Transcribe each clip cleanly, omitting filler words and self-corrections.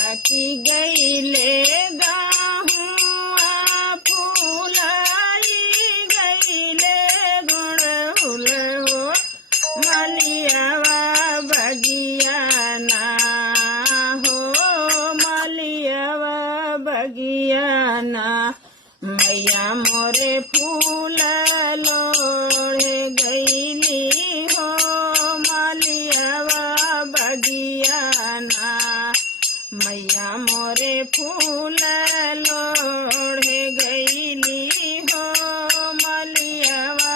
थाकी गईले गाहुआ फूलाई गईले गुड़हुल हो मलियावा बगियाना हो मलियावा बगियाना मैया मोरे फूल लोढ़े गईली हो मलियावा बगियाना मैया मोरे फूल लोढ़े गईली हो मलियावा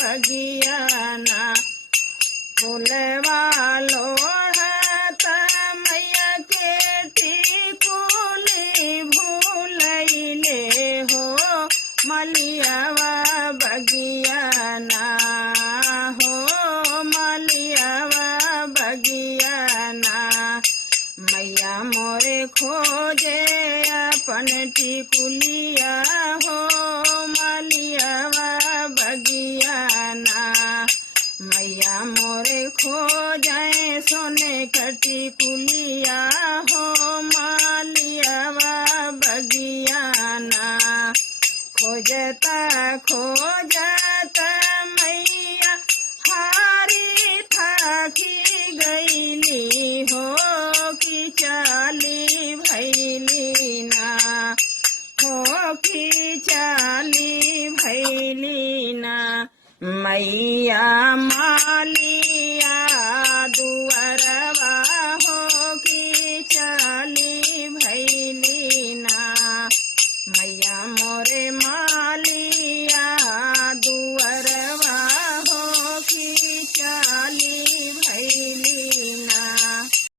बगियाना फूलवा लोढ़त मैया के टिकुली भूलैले हो मलियावा बगियाना हो मलियावा बगियाना मैया मोरे खोजे अपन टिकुलिया हो मलियावा बगियाना मैया मोरे खोजे सोने का टिकुलिया हो मलियावा बगियाना खोजता खोजता मैया हारी थाकी गईली हो कि चाली भैली ना हो कि चाली भैली ना मैया माली